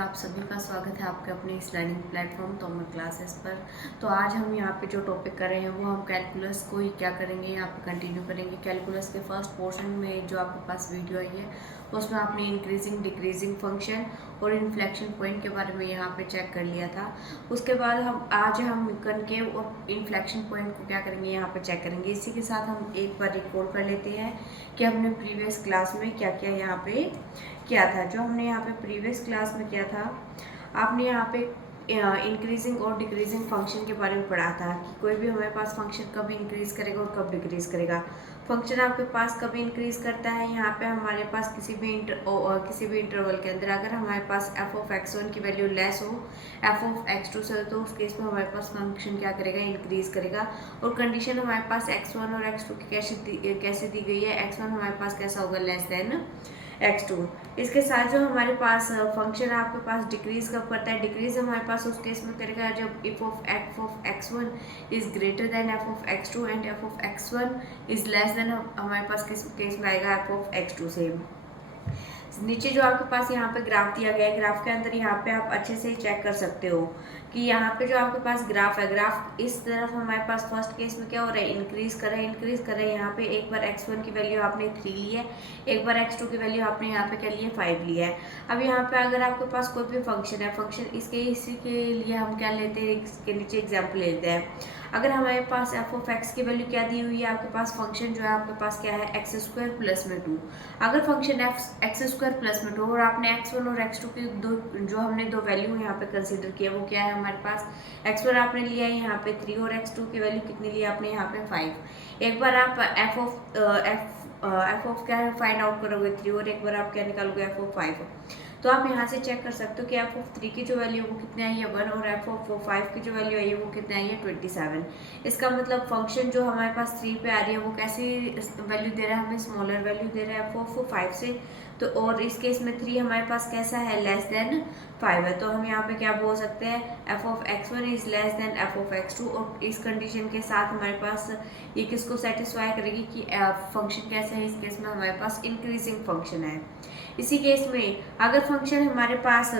आप सभी का स्वागत है आपके अपने इस लर्निंग प्लेटफॉर्म तोमर क्लासेस पर। तो आज हम यहाँ पे जो टॉपिक कर रहे हैं वो हम कैलकुलस को ही क्या करेंगे, यहाँ पे कंटिन्यू करेंगे। कैलकुलस के फर्स्ट पोर्शन में जो आपके पास वीडियो आई है उसमें आपने इंक्रीजिंग डिक्रीजिंग फंक्शन और इन्फ्लेक्शन पॉइंट के बारे में यहाँ पे चेक कर लिया था। उसके बाद हम कनकेव और इन्फ्लेक्शन पॉइंट को क्या करेंगे, यहाँ पे चेक करेंगे। इसी के साथ हम एक बार रिकॉल कर लेते हैं कि हमने प्रीवियस क्लास में क्या क्या यहाँ पे किया था। जो हमने यहाँ पे प्रीवियस क्लास में किया था, आपने यहाँ पे इंक्रीजिंग और डिक्रीजिंग फंक्शन के बारे में पढ़ा था कि कोई भी हमारे पास फंक्शन कब इंक्रीज करेगा और कब डिक्रीज करेगा। फंक्शन आपके पास कब इंक्रीज करता है, यहाँ पे हमारे पास किसी भी इंटरवल के अंदर अगर हमारे पास एफ ऑफ x1 की वैल्यू लेस हो एफ ऑफ x2 से, तो उस केस में हमारे पास फंक्शन क्या करेगा, इंक्रीज करेगा। और कंडीशन हमारे पास x1 और x2 की कैसे दी गई है, x1 हमारे पास कैसा होगा, लेस देन x2। इसके साथ जो हमारे पास फंक्शन आपके पास डिक्रीज कब करता है, डिक्रीज हमारे पास उस केस में करेगा जब if of x1 is greater than F of x2 and F of x1 is less than, हमारे पास किस केस में आएगा, एफ ऑफ x2 से। नीचे जो आपके पास यहाँ पे ग्राफ दिया गया है, ग्राफ के अंदर यहाँ पे आप अच्छे से चेक कर सकते हो कि यहाँ पे जो आपके पास ग्राफ है, ग्राफ इस तरफ हमारे पास फर्स्ट केस में क्या हो रहा है, इंक्रीज कर रहा है। यहाँ पे एक बार x1 की वैल्यू आपने 3 ली है, एक बार x2 की वैल्यू आपने यहाँ पे क्या लिया, 5 लिया है। अब यहाँ पे अगर आपके पास कोई भी फंक्शन है, फंक्शन इसी के लिए हम क्या लेते हैं, इसके नीचे एग्जाम्पल लेते हैं। अगर हमारे पास एफ ऑफ एक्स की वैल्यू क्या दी हुई है, आपके पास फंक्शन जो है आपके पास क्या है, एक्स स्क्वायर प्लस में 2। अगर फंक्शन एक्स स्क्वायर प्लस में 2 और आपने x1 और x2 की जो हमने दो वैल्यू यहाँ पे कंसीडर किया वो क्या है, हमारे पास x1 आपने लिया है यहाँ पे 3 और x2 की वैल्यू कितनी ली आपने यहाँ पे 5। एक बार आप एफ ऑफ क्या है फाइंड आउट करोगे 3 और एक बार आप क्या निकालोगे, एफ ऑफ 5। तो आप यहाँ से चेक कर सकते हो कि एफ ऑफ 3 की जो वैल्यू वो कितनी आई है 1 और एफ ऑफ 5 की जो वैल्यू आई है वो कितनी आई है 27। इसका मतलब फंक्शन जो हमारे पास 3 पे आ रही है वो कैसी वैल्यू दे रहा है, हमें स्मॉलर वैल्यू दे रहा है एफ ऑफ 5 से। तो और इस केस में 3 हमारे पास कैसा है, लेस देन 5 है। तो हम यहाँ पे क्या बोल सकते हैं, F of x1 is less than F of x2। और इस कंडीशन के साथ हमारे पास ये किसको सेटिस्फाई करेगी कि फंक्शन कैसा है, इस केस में हमारे पास इंक्रीजिंग फंक्शन है। इसी केस में अगर फंक्शन हमारे पास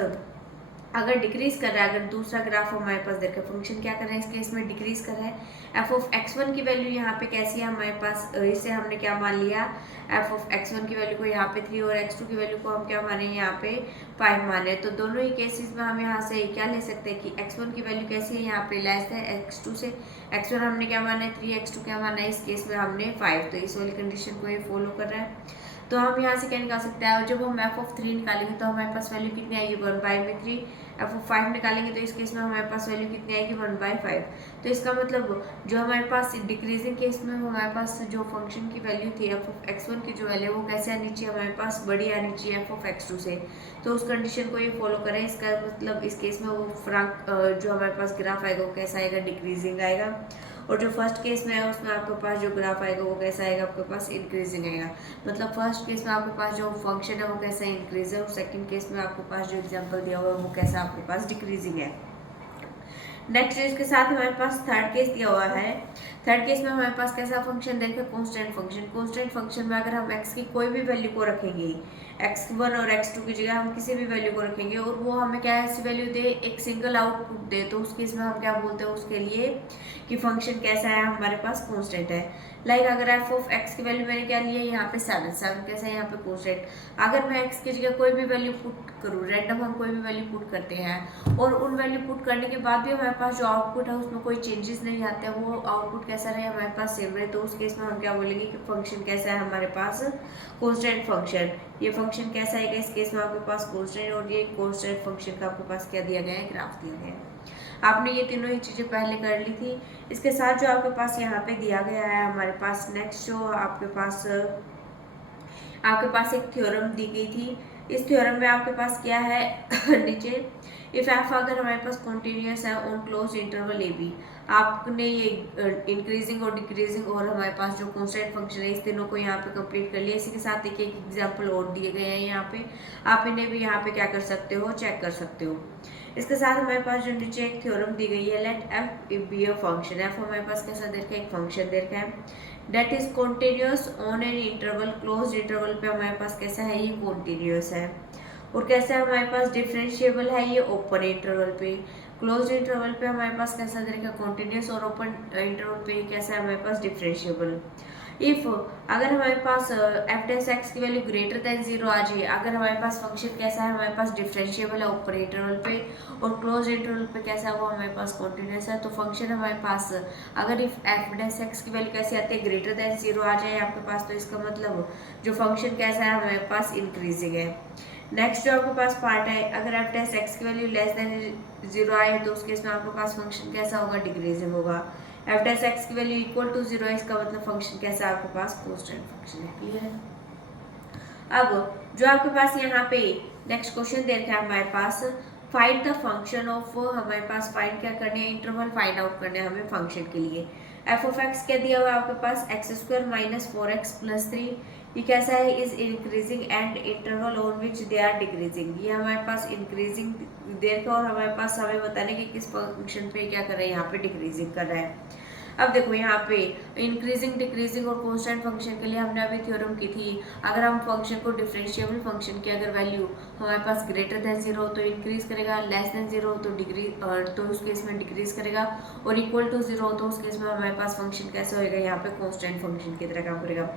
अगर डिक्रीज कर रहा है, अगर दूसरा ग्राफ हमारे पास देखकर फंक्शन क्या कर रहा है, इस केस में डिक्रीज कर रहा है। एफ ऑफ x1 की वैल्यू यहाँ पे कैसी है हमारे पास, इसे हमने क्या मान लिया, एफ ऑफ x1 की वैल्यू को यहाँ पे 3 और x2 की वैल्यू को हम क्या माने, यहाँ पे 5 माने। तो दोनों ही केसेस में हम यहाँ से क्या ले सकते हैं कि x1 की वैल्यू कैसी है, यहाँ पे लेस है x2 से। x1 हमने क्या माना है 3, x2 क्या माना है, इस केस में हमने 5। तो इस वाली कंडीशन को ये फॉलो कर रहा है। तो हम यहाँ से क्या निकाल सकते हैं, और जब हम एफ ऑफ 3 निकालेंगे तो हमारे पास वैल्यू कितनी आएगी, 1/3। एफ ऑफ 5 निकालेंगे तो इस केस में हमारे पास वैल्यू कितनी आएगी, 1/5। तो इसका मतलब जो हमारे पास डिक्रीजिंग केस में हमारे पास जो फंक्शन की वैल्यू थी एफ ऑफ x1 की जो वैल्यू वो कैसे आनी चाहिए, हमारे पास बड़ी आनी चाहिए एफ ऑफ x2 से। तो उस कंडीशन को ये फॉलो करें। इसका मतलब इस केस में वो जो हमारे पास ग्राफ आएगा वो कैसा आएगा, डिक्रीजिंग आएगा। और जो फर्स्ट केस में है उसमें आपके पास जो ग्राफ आएगा वो कैसा आएगा, आपके पास इंक्रीजिंग आएगा। मतलब फर्स्ट केस में आपके पास जो फंक्शन है वो कैसा इंक्रीज है, और सेकंड केस में आपके पास जो एग्जांपल दिया हुआ है वो कैसा आपके पास डिक्रीजिंग है। नेक्स्ट इसके साथ हमारे पास थर्ड केस दिया हुआ है। थर्ड केस में हमारे पास कैसा फंक्शन देखिए, कांस्टेंट फंक्शन। कांस्टेंट फंक्शन में अगर हम x की कोई भी वैल्यू को रखेंगे, x1 और x2 की जगह हम किसी भी वैल्यू को रखेंगे और वो हमें क्या ऐसी वैल्यू दे, एक सिंगल आउटपुट दे, तो उस केस में हम क्या बोलते हैं उसके लिए कि फंक्शन कैसा है, हमारे पास कांस्टेंट है। लाइक अगर एफ ऑफ एक्स की वैल्यू मैंने क्या ली है यहाँ पे 7 कैसा है यहाँ पे कांस्टेंट। अगर मैं एक्स की जगह कोई भी वैल्यू पुट करूँ, रैंडम हम कोई भी वैल्यू पुट करते हैं और उन वैल्यू पुट करने के बाद भी हमारे पास जो आउटपुट है उसमें कोई चेंजेस नहीं आते हैं, वो आउटपुट कैसा रहे हमारे पास सेम रहे, तो उस केस में हम क्या बोलेंगे कि फंक्शन कैसा है हमारे पास, कांस्टेंट फंक्शन। ये फंक्शन कैसा आएगा, इस केस में आपके पास कांस्टेंट, और ये कांस्टेंट फंक्शन का आपके पास क्या दिया गया है, ग्राफ दिया गया है। आपने ये तीनों ही चीज़ें पहले कर ली थी। इसके साथ जो आपके पास यहाँ पे दिया गया है हमारे पास नेक्स्ट जो आपके पास एक थ्योरम दी गई थी। इस थ्योरम में आपके पास क्या है नीचे, इफ एफ अगर हमारे पास कॉन्टिन्यूस है on close interval A B, आपने ये इंक्रीजिंग और डिक्रीजिंग और हमारे पास जो कांस्टेंट फंक्शन है इस तीनों को यहाँ पे कंप्लीट कर लिया। इसी के साथ एक एग्जांपल और दिए गए हैं यहाँ पे, आप इन्हें भी यहाँ पे क्या कर सकते हो, चेक कर सकते हो। इसके साथ हमारे पास जो नीचे एक थ्योरम दी गई है, let f be a function. F हमारे पास कैसा दे रखा है, एक फंक्शन दे रखा है that is continuous on an interval, close interval पे हमारे पास कैसा है, ये कॉन्टिन्यूस है। और कैसे हमारे पास डिफरेंशिएबल है ये ओपन इंटरवल पे। क्लोज इंटरवल पे हमारे पास कैसा तरीका कॉन्टिन्यूस, और ओपन इंटरवल पे कैसा है हमारे पास डिफरेंशिएबल। इफ अगर हमारे पास एफ डैश एक्स की वैल्यू ग्रेटर देन जीरो आ जाए, अगर हमारे पास फंक्शन कैसा है हमारे पास डिफरेंशिएबल है ओपन इंटरवल पे, और क्लोज इंटरवल पे कैसा है वो हमारे पास कॉन्टिन्यूस है, तो फंक्शन हमारे पास अगर इफ एफ डैश एक्स की वैल्यू कैसी आती है ग्रेटर देन जीरो आ जाए आपके पास, तो इसका मतलब जो फंक्शन कैसा है हमारे पास इंक्रीजिंग है। नेक्स्ट जो आपके पास पार्ट है, अगर एफ डैश एक्स की वैल्यू लेस देन जीरो आए तो उस केस में आपके पास फंक्शन कैसा होगा डिक्रीजिंग होगा। एफ डैश एक्स की वैल्यू इक्वल टू जीरो है, इसका मतलब फंक्शन कैसा है आपके पास कांस्टेंट फंक्शन है। क्लियर है। अब जो आपके पास यहाँ पे नेक्स्ट क्वेश्चन दे रखा है हमारे पास, फाइंड द फंक्शन ऑफ, हमारे पास फाइंड क्या करने हैं इंटरवल फाइंड आउट करने हैं हमें फंक्शन के लिए। एफ ऑफ एक्स क्या दिया हुआ है आपके पास x square minus 4x plus 3, ये कैसा है is increasing and interval on which they are decreasing, ये हमारे पास इंक्रीजिंग दे रखा और हमारे पास हमें बताने कि किस फंक्शन पे क्या कर रहे हैं, यहाँ पे डिक्रीजिंग कर रहा है। अब देखो यहाँ पे इंक्रीजिंग डिक्रीजिंग और कांस्टेंट फंक्शन के लिए हमने अभी थ्योरम की थी, अगर हम फंक्शन को डिफरेंशिएबल फंक्शन की अगर वैल्यू हमारे पास ग्रेटर देन जीरो तो इंक्रीज करेगा, लेस देन जीरो तो डिक्रीज, और तो उस केस में डिक्रीज करेगा, और इक्वल टू जीरो तो उस केस में हमारे पास फंक्शन कैसे होएगा यहाँ पे कांस्टेंट फंक्शन की तरह काम करेगा।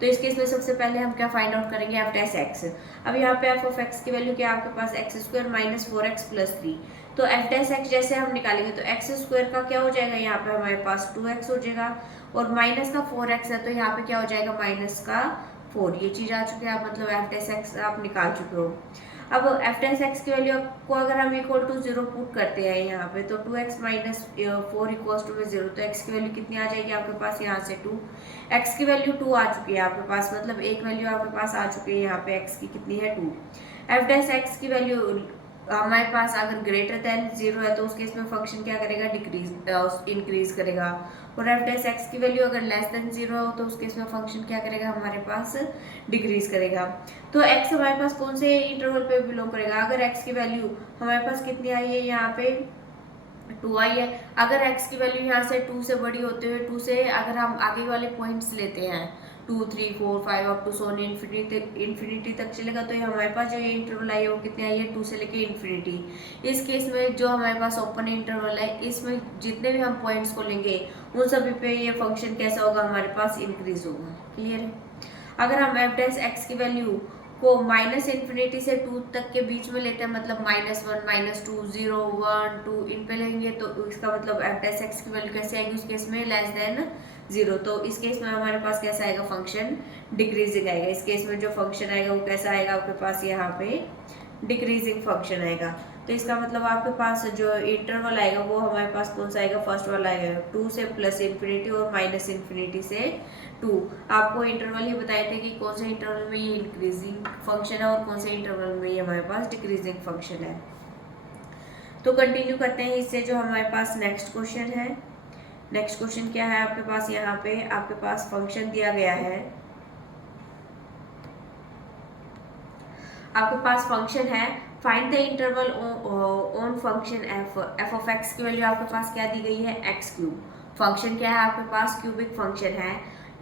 तो इस केस में सबसे पहले हम क्या फाइंड आउट करेंगे एफ डैश एक्स। अब यहाँ पे एफ ऑफ एक्स की वैल्यू क्या है आपके पास x square minus 4x plus 3, तो एफ डैश एक्स जैसे हम निकालेंगे तो एक्स स्क्वायर का क्या हो जाएगा यहाँ पे हमारे पास 2x हो जाएगा, और माइनस का 4x है तो यहाँ पे क्या हो जाएगा माइनस का 4, ये चीज आ चुकी है, आप मतलब एफ डैश एक्स आप निकाल चुके हो। अब एफ डैश एक्स की वैल्यू को अगर हम इक्वल टू जीरो पुट करते हैं यहाँ पे, तो 2x माइनस 4 इक्वल्स टू 0, तो x की वैल्यू कितनी आ जाएगी आपके पास यहाँ से 2, x की वैल्यू 2 आ चुकी है आपके पास, मतलब एक वैल्यू आपके पास आ चुकी है यहाँ पे x की कितनी है 2। एफ डैश एक्स की वैल्यू हमारे पास अगर ग्रेटर देन जीरो है तो उस केस में फंक्शन क्या करेगा डिक्रीज इंक्रीज करेगा, और एफ डैश एक्स की वैल्यू अगर लेस देन जीरो हो तो उस केस में फंक्शन क्या करेगा हमारे पास डिक्रीज करेगा। तो x हमारे पास कौन से इंटरवल पे बिलोंग करेगा, अगर x की वैल्यू हमारे पास कितनी आई है यहाँ पे 2 आई है, अगर x की वैल्यू यहाँ से 2 से बड़ी होते हुए 2 से अगर हम आगे वाले पॉइंट्स लेते हैं 2 3 4 5 अप टू सोन इन्फिनिटी तक चलेगा, तो ये हमारे पास जो ये इंटरवल आई है वो कितनी आई है 2 से लेके इन्फिनिटी। इस केस में जो हमारे पास ओपन इंटरवल है इसमें जितने भी हम पॉइंट्स को लेंगे उन सभी पे ये फंक्शन कैसा होगा हमारे पास इंक्रीज होगा। क्लियर है। अगर हम एफ डैश एक्स की वैल्यू को माइनस इन्फिनिटी से 2 तक के बीच में लेते हैं, मतलब -1 -2 0 1 2 इन पे लेंगे, तो इसका मतलब एफ डैश एक्स की वैल्यू कैसे आएगी उस केस में लेस देन जीरो, तो इस केस में हमारे पास कैसा आएगा फंक्शन डिक्रीजिंग आएगा। इस केस में जो फंक्शन आएगा वो कैसा आएगा आपके पास यहाँ पे डिक्रीजिंग फंक्शन आएगा। तो इसका मतलब आपके पास जो इंटरवल आएगा वो हमारे पास कौन सा आएगा, फर्स्ट वाला आएगा 2 से प्लस इन्फिनिटी और माइनस इन्फिनिटी से 2। आपको इंटरवल ही बताए थे कि कौन से इंटरवल में ये इंक्रीजिंग फंक्शन है और कौन से इंटरवल में ये हमारे पास डिक्रीजिंग फंक्शन है। तो कंटिन्यू करते हैं इससे, जो हमारे पास नेक्स्ट क्वेश्चन है। नेक्स्ट क्वेश्चन क्या है आपके पास, यहाँ पे आपके पास फंक्शन दिया गया है, आपके पास फंक्शन है find the interval on function F of x की वैल्यू आपके पास क्या दी गई है एक्स क्यूब। फंक्शन क्या है आपके पास क्यूबिक फंक्शन है,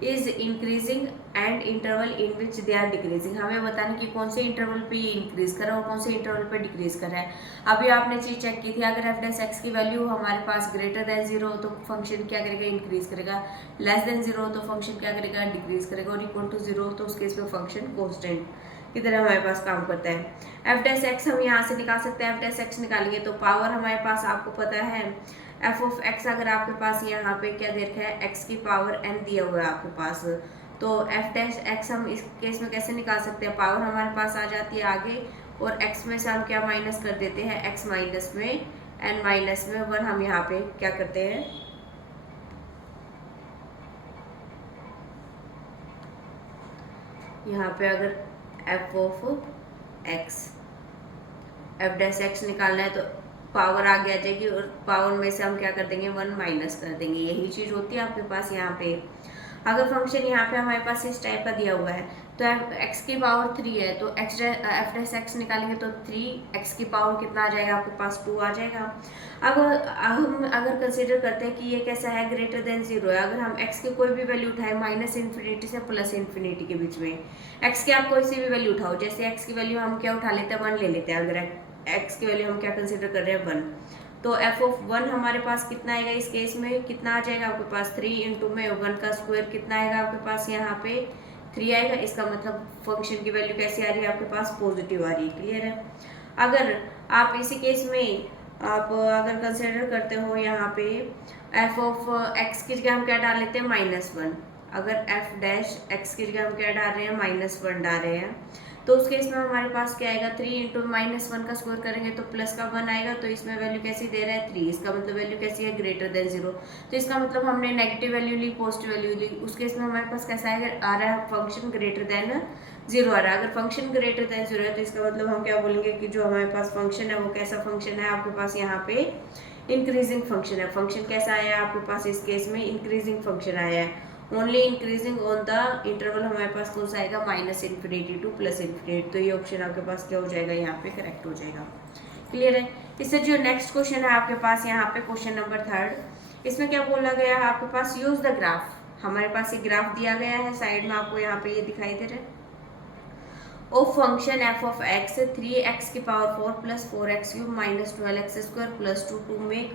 is increasing and interval in which they are decreasing, हमें बताने कि कौन से इंटरवल पे ये इंक्रीज कर रहा है और कौन से इंटरवल पे डिक्रीज कर रहा है। अभी आपने चीज चेक की थी, अगर एफ डैश एक्स की वैल्यू हमारे पास ग्रेटर देन जीरो तो फंक्शन क्या करेगा इंक्रीज करेगा, लेस देन जीरो तो फंक्शन क्या करेगा डिक्रीज करेगा, और इक्वल टू जीरो तो उस केस में फंक्शन कॉन्स्टेंट की तरह हमारे पास काम करता है। एफ डैश एक्स हम यहाँ से निकाल सकते हैं, एफ डैश एक्स निकालेंगे तो पावर हमारे पास आपको पता है एफ ऑफ एक्स, अगर आपके पास यहाँ पे क्या दे रखा है एक्स की पावर n दिया हुआ है आपके पास, तो एफ डैश एक्स हम इस केस में कैसे निकाल सकते हैं, पावर हमारे पास आ जाती है आगे और x में से हम क्या माइनस कर देते हैं x माइनस में n माइनस में 1, हम यहाँ पे क्या करते हैं यहाँ पे अगर F of x F dash x निकालना है तो पावर आगे आ जाएगी और पावर में से हम क्या कर देंगे 1 माइनस कर देंगे, यही चीज़ होती है आपके पास यहाँ पे। अगर फंक्शन यहाँ पे हमारे पास इस टाइप का दिया हुआ है तो एक्स की पावर 3 है, तो एफ डैश एक्स निकालेंगे तो 3 एक्स की पावर कितना आ जाएगा आपके पास 2 आ जाएगा। अब हम अगर कंसीडर करते हैं कि ये कैसा है, ग्रेटर देन 0 है, अगर हम x की कोई भी वैल्यू उठाएं माइनस इन्फिनिटी से प्लस इन्फिनिटी के बीच में, x की आप कोई सी भी वैल्यू उठाओ, जैसे x की वैल्यू हम क्या उठा लेते हैं 1 ले लेते हैं, अगर x की वैल्यू हम क्या कंसीडर कर रहे हैं 1, तो f ऑफ 1 हमारे पास कितना आएगा, इस केस में कितना आ जाएगा आपके पास 3 इंटू में 1 का स्क्वायर कितना आएगा आपके पास यहाँ पे 3 आएगा। इसका मतलब फंक्शन की वैल्यू कैसी आ रही है आपके पास, पॉजिटिव आ रही है। क्लियर है। अगर आप इसी केस में आप अगर कंसिडर करते हो यहाँ पे f ऑफ x की जगह हम क्या डाल लेते हैं -1, अगर f डैश x की जगह हम क्या डाल रहे हैं -1 डाल रहे हैं, तो उस केस में हमारे पास क्या आएगा 3 इंटू -1 का स्क्वायर करेंगे तो प्लस का 1 आएगा, तो इसमें वैल्यू कैसी दे रहा है 3, इसका मतलब वैल्यू कैसी है ग्रेटर देन 0, तो इसका मतलब हमने नेगेटिव वैल्यू ली पॉजिटिव वैल्यू ली, उस केस में हमारे पास कैसा आ रहा है फंक्शन ग्रेटर देन 0 आ रहा है। अगर फंक्शन ग्रेटर देन 0 है तो इसका मतलब हम क्या बोलेंगे कि जो हमारे पास फंक्शन है वो कैसा फंक्शन है आपके पास यहाँ पे इंक्रीजिंग फंक्शन है। फंक्शन कैसा आया है आपके पास इस केस में इंक्रीजिंग फंक्शन आया है, only increasing on the interval हमारे पास कौन सा आएगा -इन्फिनिटी टू +इन्फिनिटी, तो ये ऑप्शन आपके पास क्या हो जाएगा यहाँ पे करेक्ट हो जाएगा। क्लियर है। इससे जो नेक्स्ट क्वेश्चन है आपके पास यहाँ पे क्वेश्चन नंबर 3, इसमें क्या बोला गया है आपके पास यूज द ग्राफ, हमारे पास ये ग्राफ दिया गया है, साइड में आपको यहाँ पे ये दिखाई दे रहा है of function f of x 3x की power 4 plus 4x cube minus 12x square plus 2 to make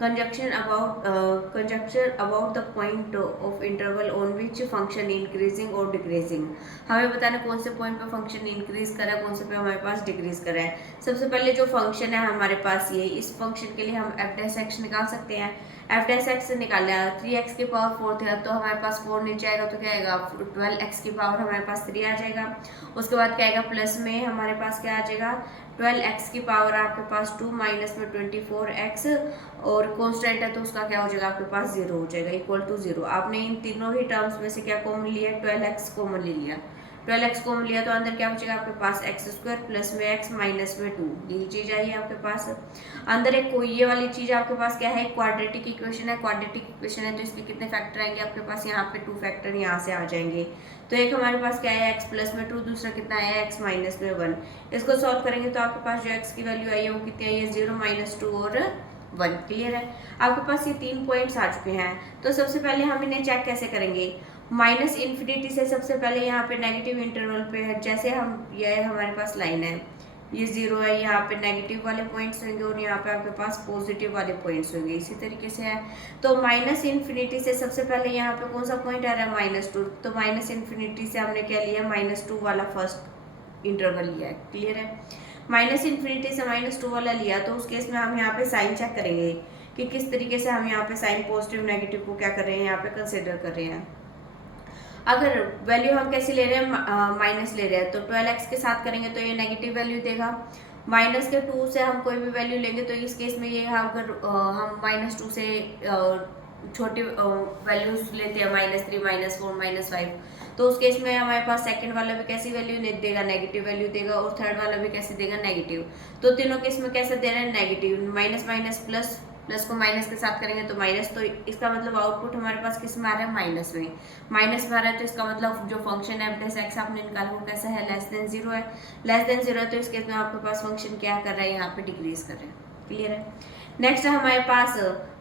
conjunction about the point of interval on which function increasing or decreasing, हमें बताना कौन से पॉइंट पे फंक्शन इंक्रीज कर रहा है, कौन से पे हमारे पास डिक्रीज कर रहा है। सबसे पहले जो फंक्शन है हमारे पास ये, इस फंक्शन के लिए हम f डैश x निकाल सकते हैं, f डैश x निकाला 3x की पावर 4 थे, तो हमारे पास 4 नीचे आएगा तो क्या आएगा 12x की पावर हमारे पास 3 आ जाएगा। उसके बाद क्या आएगा प्लस में हमारे पास क्या आ जाएगा 12x की पावर आपके पास 2 माइनस में 24x और कॉन्स्टेंट है तो उसका क्या हो जाएगा आपके पास 0 हो जाएगा इक्वल टू 0। आपने इन तीनों ही टर्म्स में से क्या कॉमन लिया 12x कॉमन ले लिया, 12x कॉमन लिया तो अंदर क्या बचेगा आपके पास x स्क्वायर प्लस में x माइनस में 2, यही चीज आई है आपके पास। अंदर एक कोई ये वाली चीज आपके पास क्या है क्वाड्रेटिक इक्वेशन है, क्वाड्रेटिक इक्वेशन है तो इसके कितने फैक्टर आएंगे आपके पास यहाँ पे 2 फैक्टर यहाँ से आ जाएंगे, तो एक हमारे पास क्या है x प्लस में 2, दूसरा कितना है x माइनस में 1। इसको सॉल्व करेंगे तो आपके पास जो x की वैल्यू आई है वो कितनी आई है 0 माइनस 2 और 1। क्लियर है। आपके पास ये 3 पॉइंट्स आ चुके हैं, तो सबसे पहले हम इन्हें चेक कैसे करेंगे, माइनस इन्फिनिटी से सबसे पहले यहाँ पे नेगेटिव इंटरवल पे है, जैसे हम ये हमारे पास लाइन है ये 0 है, यहाँ पे नेगेटिव वाले पॉइंट्स होंगे और यहाँ पे आपके पास पॉजिटिव वाले पॉइंट्स होंगे, इसी तरीके से है। तो माइनस इन्फिनिटी से सबसे पहले यहाँ पे कौन सा पॉइंट आ रहा है -2, तो माइनस इन्फिनिटी से हमने क्या लिया -2 वाला फर्स्ट इंटरवल लिया है। क्लियर है। माइनस इन्फिनिटी से -2 वाला लिया तो उस केस में हम यहाँ पे साइन चेक करेंगे कि किस तरीके से हम यहाँ पे साइन पॉजिटिव नेगेटिव को क्या कर रहे हैं यहाँ पे कंसिडर कर रहे हैं। अगर वैल्यू हम कैसे ले रहे हैं माइनस ले रहे हैं तो 12x के साथ करेंगे तो ये नेगेटिव वैल्यू देगा, माइनस के 2 से हम कोई भी वैल्यू लेंगे तो इस केस में ये अगर हम -2 से छोटे वैल्यूज लेते हैं -3 -4 -5, तो उस केस में हमारे पास सेकंड वाला भी कैसी वैल्यू देगा नेगेटिव वैल्यू देगा और थर्ड वाला भी कैसे देगा नेगेटिव, तो तीनों केस में कैसे दे रहे हैं negative, minus minus plus, plus को माइनस के साथ करेंगे तो माइनस, तो इसका मतलब आउटपुट हमारे पास किस में आ रहा है माइनस में, माइनस में आ रहा है तो इसका मतलब जो फंक्शन है f x आपने निकाला वो कैसा है लेस देन 0 है, लेस देन 0 है तो इस केस में आपके पास फंक्शन क्या कर रहा है यहाँ पे डिक्रीज कर रहा है। क्लियर है। नेक्स्ट है हमारे पास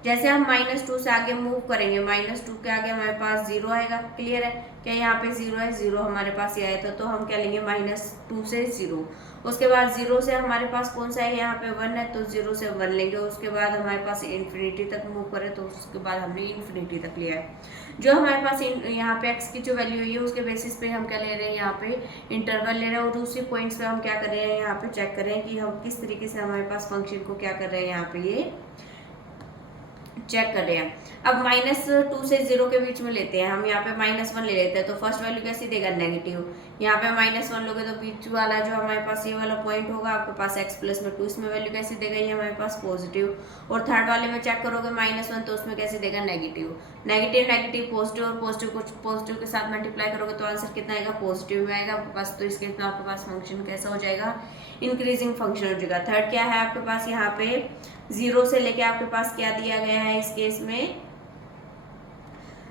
जैसे हम -2 से आगे मूव करेंगे, -2 के आगे हमारे पास 0 आएगा। क्लियर है। क्या यहाँ पे 0 है, 0 हमारे पास ये आया था तो हम क्या लेंगे -2 से 0, उसके बाद 0 से हमारे पास कौन सा है यहाँ पे 1 है तो 0 से 1 लेंगे, उसके बाद हमारे पास इन्फिनिटी तक मूव करे तो उसके बाद हमने इन्फिनिटी तक लिया है। जो हमारे पास यहाँ पे x की जो वैल्यू है उसके बेसिस पे हम क्या ले रहे हैं यहाँ पे इंटरवल ले रहे हैं और दूसरी पॉइंट्स पे हम क्या कर रहे हैं यहाँ पे चेक कर रहे हैं कि हम किस तरीके से हमारे पास फंक्शन को क्या कर रहे हैं यहाँ पे ये चेक कर रहे हैं। अब -2 से 0 के बीच में लेते हैं हम, यहाँ पे -1 ले लेते हैं तो फर्स्ट वैल्यू कैसी देगा नेगेटिव, यहाँ पे -1 लोगे तो बीच वाला जो हमारे पास ये वाला पॉइंट होगा आपके पास x प्लस में 2, इसमें वैल्यू कैसे देगा ये हमारे पास पॉजिटिव, और थर्ड वाले में चेक करोगे -1 तो उसमें कैसे देगा नेगेटिव, नेगेटिव नेगेटिव पॉजिटिव और पॉजिटिव को पॉजिटिव के साथ मल्टीप्लाई करोगे तो आंसर कितना आएगा पॉजिटिव में आएगा आपके पास, तो इसके आपके पास फंक्शन कैसा हो जाएगा इंक्रीजिंग फंक्शन हो जाएगा। थर्ड क्या है आपके पास यहाँ पे 0 से लेके आपके पास क्या दिया गया है इस केस में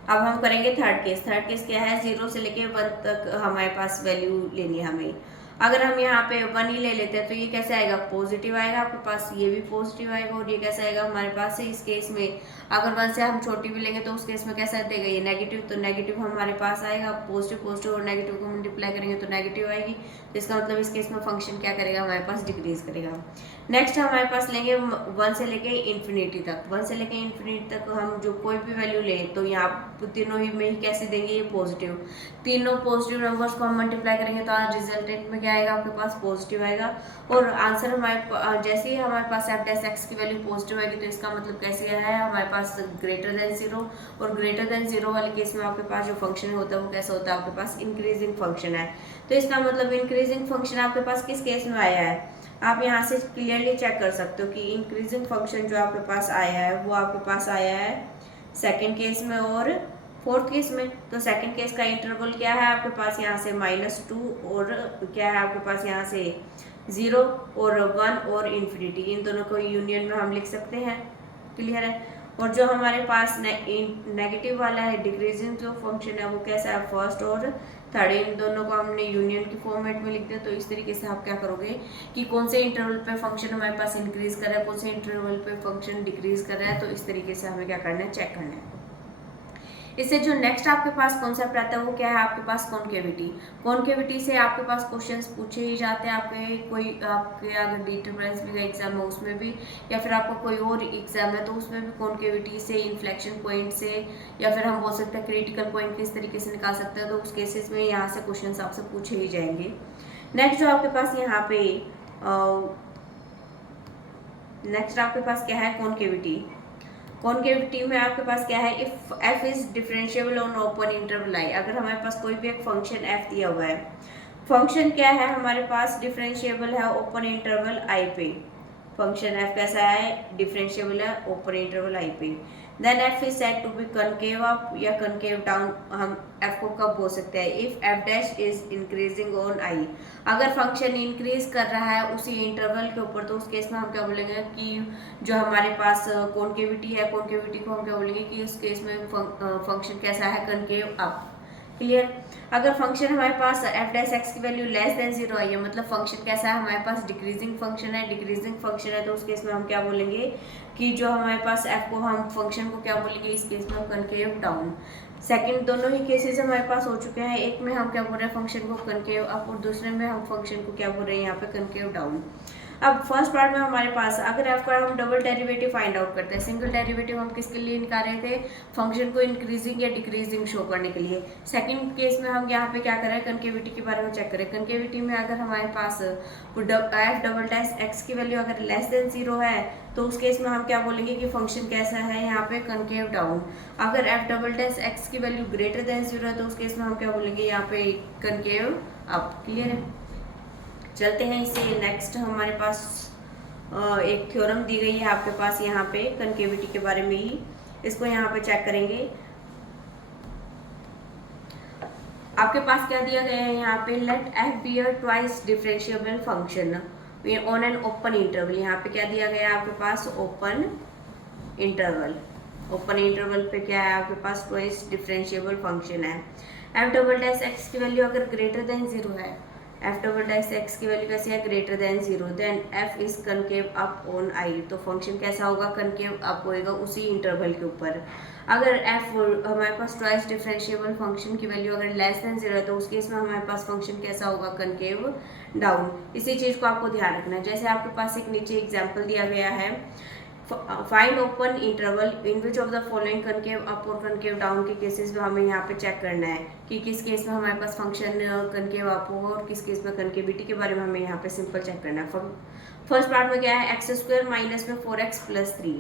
अब हम करेंगे थर्ड केस। थर्ड केस क्या है, 0 से लेके 1 तक हमारे पास वैल्यू लेनी है हमें। अगर हम यहाँ पे 1 ही ले लेते हैं तो ये कैसे आएगा, पॉजिटिव आएगा आपके पास, ये भी पॉजिटिव आएगा, और ये कैसे आएगा हमारे पास इस केस में। अगर 1 से हम छोटी भी लेंगे तो उस केस में कैसा देगा, ये नेगेटिव, तो नेगेटिव हमारे पास आएगा। पॉजिटिव पॉजिटिव और नेगेटिव को मल्टीप्लाई करेंगे तो नेगेटिव आएगी, तो इसका मतलब इस केस में फंक्शन क्या करेगा, हमारे पास डिक्रीज करेगा। नेक्स्ट हमारे पास लेंगे 1 से लेके इन्फिनिटी तक। 1 से लेके इन्फिनिटी तक हम जो कोई भी वैल्यू लें तो यहाँ तीनों ही में ही कैसे देंगे, ये पॉजिटिव। तीनों पॉजिटिव नंबर्स को हम मल्टीप्लाई करेंगे तो आज रिजल्टेंट में क्या आएगा, आपके पास पॉजिटिव आएगा। और आंसर हमारे जैसे ही हमारे पास f डैश x की वैल्यू पॉजिटिव आएगी तो इसका मतलब कैसे है, हमारे पास ग्रेटर देन 0, और ग्रेटर देन 0 वाले केस में आपके पास जो फंक्शन होता है वो कैसा होता है, आपके पास इंक्रीजिंग फंक्शन है। तो इसका मतलब इंक्रीजिंग फंक्शन आपके पास किस केस में आया है, आप यहाँ से क्लियरली चेक कर सकते हो कि इंक्रीजिंग फंक्शन जो आपके पास आया है वो आपके पास आया है सेकेंड केस में और फोर्थ केस में। तो सेकंड केस का इंटरवल क्या है आपके पास, यहाँ से -2 और क्या है आपके पास यहाँ से 0 और 1 और इन्फिनिटी, इन दोनों को यूनियन में हम लिख सकते हैं। क्लियर है। और जो हमारे पास नेगेटिव वाला है डिक्रीजिंग जो फंक्शन है वो कैसा है, फर्स्ट और थर्ड, इन दोनों को हमने यूनियन की फॉर्मेट में लिख दिया। तो इस तरीके से आप क्या करोगे कि कौन से इंटरवल पे फंक्शन हमारे पास इंक्रीज कर रहा है, कौन से इंटरवल पे फंक्शन डिक्रीज कर रहा है, तो इस तरीके से हमें क्या करना है, चेक करना है। इससे जो नेक्स्ट आपके पास कॉन्सेप्ट आता है वो क्या है, आपके पास कॉन्केविटी। कॉन्केविटी से आपके पास क्वेश्चंस पूछे ही जाते हैं, आपके अगर DSSB का एग्जाम है उसमें भी, या फिर आपका कोई और एग्जाम है तो उसमें भी कॉन्केविटी से, इन्फ्लेक्शन पॉइंट से, या फिर हम बोल सकते हैं क्रिटिकल पॉइंट किस तरीके से निकाल सकते हैं, तो उस केसेस में यहाँ से क्वेश्चन आपसे पूछे ही जाएंगे। नेक्स्ट जो आपके पास यहाँ पे नेक्स्ट आपके पास क्या है, कॉन्केविटी। कॉन्केविटी में आपके पास क्या है, if f is differentiable on open interval i। अगर हमारे पास कोई भी एक फंक्शन f दिया हुआ है, फंक्शन क्या है हमारे पास, डिफरेंशिएबल है ओपन इंटरवल i पे। फंक्शन f कैसा है, डिफरेंशिएबल है ओपन इंटरवल i पे। Then f is said to be concave up या कनकेव डाउन। हम f को कब बोल सकते हैं, if f dash is increasing on i। अगर फंक्शन इंक्रीज कर रहा है उसी इंटरवल के ऊपर तो उस केस में हम क्या बोलेंगे कि जो हमारे पास कॉन्केविटी है, कॉन्केविटी को हम क्या बोलेंगे कि उस केस में फंक्शन कैसा है, कनकेव अप। क्लियर। अगर फंक्शन हमारे पास f डैश x की वैल्यू लेस देन 0 आई है, मतलब फंक्शन कैसा है हमारे पास, डिक्रीजिंग फंक्शन है। डिक्रीजिंग फंक्शन है तो उस केस में हम क्या बोलेंगे कि जो हमारे पास f को हम फंक्शन को क्या बोलेंगे, इस केस में हम कनकेव डाउन। सेकंड दोनों ही केसेस हमारे पास हो चुके हैं, एक में हम क्या बोल रहे हैं फंक्शन को कनकेव अप और दूसरे में हम फंक्शन को क्या बोल रहे हैं यहाँ पे कनकेव डाउन। अब फर्स्ट पार्ट में हमारे पास अगर f का हम डबल डेरिवेटिव फाइंड आउट करते हैं, सिंगल डेरिवेटिव हम किसके लिए निकाल रहे थे, फंक्शन को इंक्रीजिंग या डिक्रीजिंग शो करने के लिए। सेकंड केस में हम यहाँ पे क्या कर रहे हैं, कनकेविटी के बारे में चेक करें। कनकेविटी में अगर हमारे पास f डबल डैश x की वैल्यू अगर लेस देन 0 है तो उस केस में हम क्या बोलेंगे कि फंक्शन कैसा है यहाँ पे, कनकेव डाउन। अगर f डबल डैश x की वैल्यू ग्रेटर देन 0 है तो उस केस में हम क्या बोलेंगे यहाँ पे, कनकेव अप। क्लियर है। चलते हैं इससे नेक्स्ट हमारे पास एक थ्योरम दी गई है आपके पास यहाँ पे कनकेविटी के बारे में ही, इसको यहाँ पे चेक करेंगे। आपके पास क्या दिया गया है यहाँ पे, let f be a twice differentiable function on an open interval. यहाँ पे क्या दिया गया है आपके पास, ओपन इंटरवल। ओपन इंटरवल पे क्या है आपके पास, ट्वाइस डिफरेंशिएबल फंक्शन है। f डबल डैश x की वैल्यू अगर ग्रेटर देन 0 है, f डबल डैश x की वैल्यू कैसी है, greater than 0, then f is concave up on i। तो फंक्शन कैसा होगा, कनकेव अप होएगा उसी इंटरवल के ऊपर। अगर f हमारे पास ट्वाइस डिफरेंशिएबल फंक्शन की वैल्यू अगर लेस देन 0 है तो उस केस में हमारे पास फंक्शन कैसा होगा, कनकेव डाउन। इसी चीज़ को आपको ध्यान रखना है। जैसे आपके पास एक नीचे एग्जाम्पल दिया गया है, find open interval in which of the following concave up और कनकेव डाउन के केसेस में हमें यहाँ पे चेक करना है कि किस केस में हमारे पास फंक्शन कनकेव अप हो और किस केस में कनकेविटी के बारे में हमें यहाँ पे सिंपल चेक करना है। फर्स्ट पार्ट में क्या है, x² माइनस में 4x plus 3।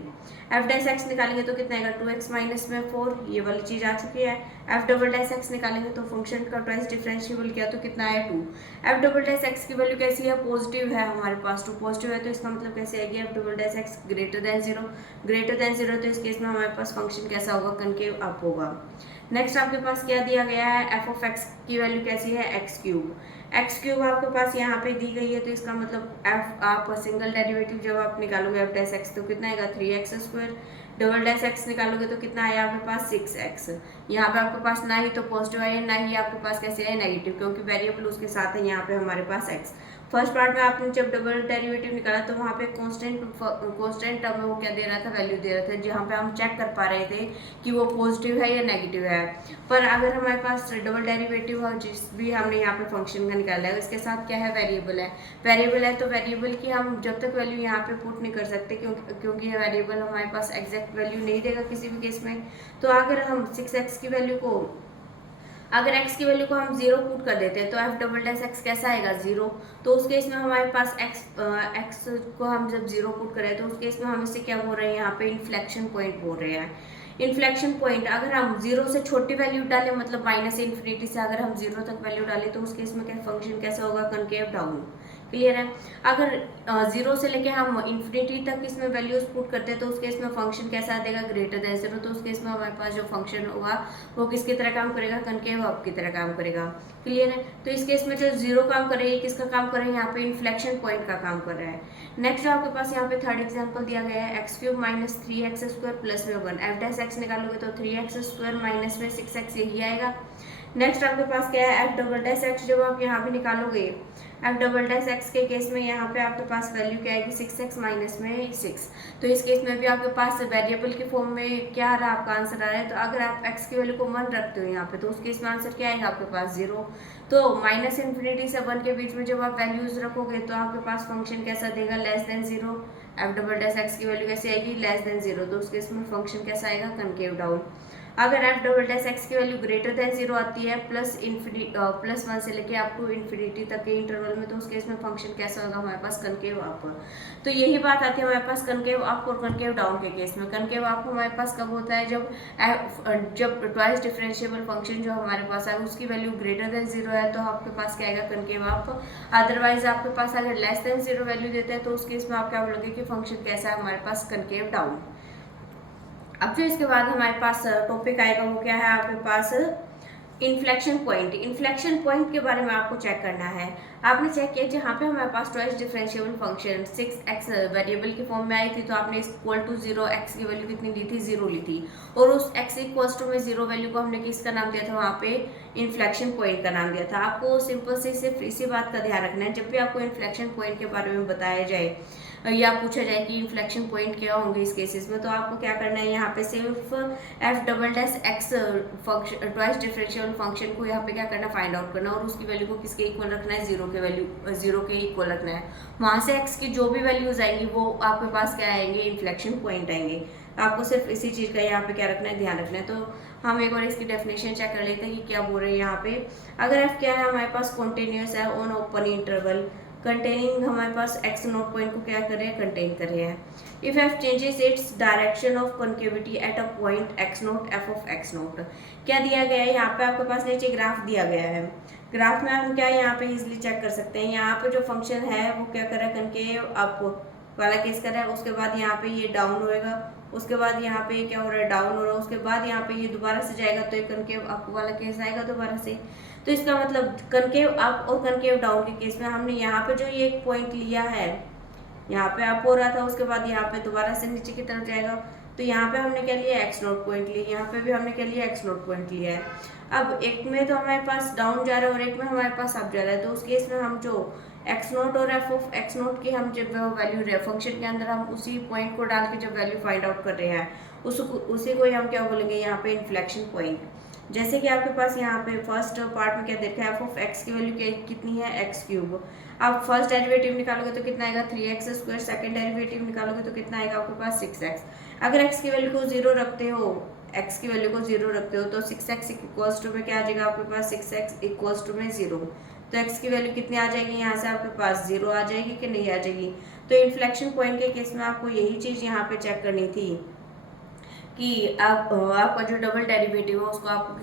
f dash x निकालेंगे तो कितना आएगा, 2x माइनस में 4, ये वाली चीज़ आ चुकी है। f डबल डैश x निकालेंगे तो फंक्शन का ट्वाइस डिफरेंशिएबल किया तो कितना आया, 2। f डबल डैश x की वैल्यू कैसी है, पॉजिटिव है हमारे पास, 2 पॉजिटिव है तो इसका मतलब कैसे आएगी, f double dash x greater than 0। Greater than 0 तो इस केस में हमारे पास फंक्शन कैसा होगा, कनकेव अप होगा। नेक्स्ट आपके पास क्या दिया गया है, f ऑफ x की वैल्यू कैसी है, x क्यूब। एक्स क्यूब आपके पास यहाँ पे दी गई है, तो इसका मतलब एफ आप सिंगल डेरिवेटिव जब आप निकालोगे एफ डैश एक्स तो कितना आएगा 3x²। डबल डैश एक्स निकालोगे तो कितना आया आपके पास 6x। यहाँ पे आपके पास ना ही तो पॉजिटिव है ना ही आपके पास कैसे है नेगेटिव, क्योंकि वेरिएबल उसके साथ है यहाँ पे हमारे पास x। फर्स्ट पार्ट में आपने जब डबल डेरिवेटिव निकाला तो वहाँ पे कांस्टेंट टर्म में वो क्या दे रहा था, वैल्यू दे रहा था, जहाँ पे हम चेक कर पा रहे थे कि वो पॉजिटिव है या नेगेटिव है। पर अगर हमारे पास डबल डेरिवेटिव और जिस भी हमने यहाँ पे फंक्शन का निकाला है उसके साथ क्या है, वेरिएबल है। वेरिएबल है तो वेरिएबल की हम जब तक वैल्यू यहाँ पे पुट नहीं कर सकते, क्योंकि ये वेरिएबल हमारे पास एग्जैक्ट वैल्यू नहीं देगा किसी भी केस में। तो अगर हम 6x की वैल्यू को अगर x की वैल्यू को हम 0 पुट कर देते हैं तो f डबल डैश x कैसा आएगा 0। तो उस केस में हमारे पास x को हम जब 0 पुट करें तो उस केस में हम इसे क्या बोल रहे हैं, यहाँ पे इन्फ्लेक्शन पॉइंट बोल रहे हैं। इन्फ्लेक्शन पॉइंट अगर हम 0 से छोटी वैल्यू डालें, मतलब -∞ से अगर हम 0 तक वैल्यू डालें तो उस केस में क्या फंक्शन कैसा होगा, कनकेव डाउन। क्लियर है। अगर 0 से लेके हम इन्फिनिटी तक इसमें वैल्यूज पुट करते हैं तो उस केस में फंक्शन कैसा देगा, ग्रेटर देन 0। तो उस केस में हमारे पास जो फंक्शन होगा वो किसकी तरह काम करेगा, कनकेव अप की तरह काम करेगा। क्लियर है। तो इस केस में जो 0 काम कर रही है किसका काम कर रहे हैं, यहाँ पे इन्फ्लेक्शन पॉइंट का काम कर रहा है। नेक्स्ट जो आपके पास यहाँ पे थर्ड एग्जाम्पल दिया गया है, x³ माइनस 3x² प्लस में 1। एफ डैश एक्स निकालोगे तो 3x² माइनस में 6x यही आएगा। नेक्स्ट आपके पास क्या है, एफ डबल डैश एक्स। जब आप यहाँ पे निकालोगे एफ डबल डैश एक्स के केस में यहाँ पे आपके पास वैल्यू क्या आएगी, 6x माइनस में 6। तो इस केस में भी आपके पास वेरिएबल के फॉर्म में क्या आ रहा है, आपका आंसर आ रहा है। तो अगर आप x की वैल्यू को 1 रखते हो यहाँ पे तो उस केस में आंसर क्या आएगा आपके पास 0। तो -∞ से 1 के बीच में जब आप वैल्यूज रखोगे तो आपके पास फंक्शन कैसा देगा, less than 0। F double dash x की वैल्यू कैसे आएगी, लेस देन 0। तो उस केस में फंक्शन कैसा आएगा, कनकेव डाउन। अगर एफ डबल डैश एक्स की वैल्यू ग्रेटर देन 0 आती है +1 से लेके अप टू इन्फिनिटी तक के इंटरवल में, तो उस केस में फंक्शन कैसा होगा हमारे पास, कनकेव अप। तो यही बात आती है हमारे पास कनकेव अप और कनकेव डाउन के केस में। कनकेव अप हमारे पास कब होता है, जब ट्वाइस डिफरेंशिएबल फंक्शन जो हमारे पास है उसकी वैल्यू ग्रेटर देन 0 है तो आपके पास क्या आएगा, कनकेव अप। अदरवाइज आपके पास अगर लेस देन 0 वैल्यू देते हैं तो उस केस में आप क्या बोलोगे कि फंक्शन कैसा है हमारे पास, कनकेव डाउन। अब जो इसके बाद हमारे पास टॉपिक आएगा वो क्या है आपके पास, इन्फ्लेक्शन पॉइंट। इन्फ्लेक्शन पॉइंट के बारे में आपको चेक करना है। आपने चेक किया जहाँ पे हमारे पास twice differentiable function 6x variable के फॉर्म में आई थी तो आपने इक्वल टू 0 x की वैल्यू कितनी ली थी, 0 ली थी। और उस x इक्वल्स टू में 0 वैल्यू को हमने किसका नाम दिया था, वहाँ पे इन्फ्लेक्शन पॉइंट का नाम दिया था। आपको सिंपल से सिर्फ इसी बात का ध्यान रखना है, जब भी आपको इन्फ्लेक्शन पॉइंट के बारे में बताया जाए या पूछा जाए कि इन्फ्लेक्शन पॉइंट क्या होंगे इस केसेस में, तो आपको क्या करना है, यहाँ पे सिर्फ F double dash x function twice differential function को यहाँ पे क्या करना, फाइंड आउट करना और उसकी वैल्यू को किसके इक्वल रखना है, 0 के इक्वल रखना है। वहाँ से एक्स की जो भी वैल्यूज आएंगी वो आपके पास क्या आएंगे, इन्फ्लेक्शन पॉइंट आएंगे। आपको सिर्फ इसी चीज़ का यहाँ पे क्या रखना है, ध्यान रखना है। तो हम एक बार इसकी डेफिनेशन चेक कर लेते हैं कि क्या बोल रहे हैं यहाँ पे। अगर एफ क्या है हमारे पास कॉन्टिन्यूस है ऑन ओपन इंटरवल कंटेनिंग, हमारे पास x नोट पॉइंट को क्या कर रहे हैं, कंटेन कर रहे हैं। If f changes its direction of concavity at a point x note f of x note. क्या दिया गया है यहाँ पे, आपके पास नीचे ग्राफ दिया गया है। ग्राफ में हम क्या यहाँ पे इजिली चेक कर सकते हैं, यहाँ पे जो फंक्शन है वो क्या कर रहा है, कनकेव अप वाला केस कर रहा है। उसके बाद यहाँ पे ये डाउन होएगा, उसके बाद यहाँ पे क्या हो रहा है, डाउन हो रहा है। उसके बाद यहाँ पे ये दोबारा से जाएगा तो ये कनकेव अप वाला केस आएगा दोबारा से। तो इसका मतलब कनकेव अप और कनकेव डाउन के केस में हमने यहाँ पे जो ये एक पॉइंट लिया है, यहाँ पे अप हो रहा था, उसके बाद यहाँ पे दोबारा से नीचे की तरफ जाएगा। तो यहाँ पे हमने क्या लिया, x नोट पॉइंट लिया, यहाँ पे भी हमने क्या लिया, x नोट पॉइंट लिया है। अब एक में तो हमारे पास डाउन जा रहा है और एक में हमारे पास अप जा रहा है। तो उस केस में हम जो x नोट और f ऑफ x नोट की हम जब वैल्यू फंक्शन के अंदर हम उसी पॉइंट को डाल के जब वैल्यू फाइंड आउट कर रहे हैं उसी को हम क्या बोलेंगे, यहाँ पे इन्फ्लेक्शन पॉइंट। जैसे कि आपके पास यहाँ पे फर्स्ट पार्ट में क्या देखा है, एफ ऑफ एक्स की वैल्यू कितनी है, x³। आप फर्स्ट डेरिवेटिव निकालोगे तो कितना आएगा, 3x²। सेकंड डेरिवेटिव निकालोगे तो कितना आएगा आपके पास, 6x। अगर x की वैल्यू को 0 रखते हो, x की वैल्यू को 0 रखते हो तो 6x इक्वल्स टू में क्या आ जाएगा आपके पास, 6x इक्वल्स टू में 0। तो x की वैल्यू कितनी आ जाएगी, यहाँ से आपके पास 0 आ जाएगी कि नहीं आ जाएगी। तो इन्फ्लेक्शन पॉइंट के केस में आपको यही चीज़ यहाँ पे चेक करनी थी कि आपका जो डबल डेरिवेटिव है उसको आपको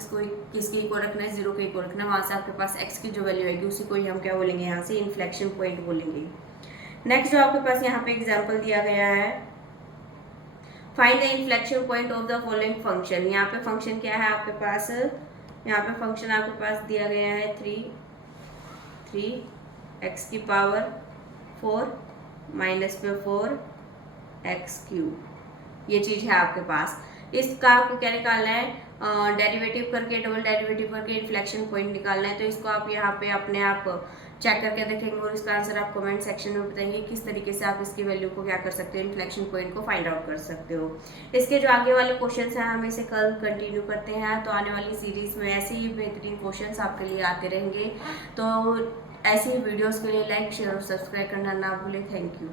किसके इक्वल रखना है, 0 के इक्वल रखना है। वहाँ से आपके पास x की जो वैल्यू आएगी उसी को ही हम क्या बोलेंगे, यहाँ से इन्फ्लेक्शन पॉइंट बोलेंगे। नेक्स्ट जो आपके पास यहाँ पे एग्जांपल दिया गया है, find the inflection point of the following function. यहाँ पे फंक्शन क्या है आपके पास, यहाँ पे फंक्शन आपके पास दिया गया है 3 3 x की पावर 4 माइनस में 4 x क्यूब, ये चीज़ है आपके पास। इसका आपको क्या निकालना है, डेरिवेटिव करके, डबल डेरिवेटिव करके इन्फ्लेक्शन पॉइंट निकालना है। तो इसको आप यहाँ पे अपने आप चेक करके देखेंगे और इसका आंसर आप कमेंट सेक्शन में बताएंगे किस तरीके से आप इसकी वैल्यू को क्या कर सकते हो, इन्फ्लेक्शन पॉइंट को फाइंड आउट कर सकते हो। इसके जो आगे वाले क्वेश्चंस हैं हम इसे कल कंटिन्यू करते हैं। तो आने वाली सीरीज में ऐसे ही बेहतरीन क्वेश्चंस आपके लिए आते रहेंगे। तो ऐसे ही वीडियोज़ के लिए लाइक, शेयर और सब्सक्राइब करना ना भूलें। Thank you.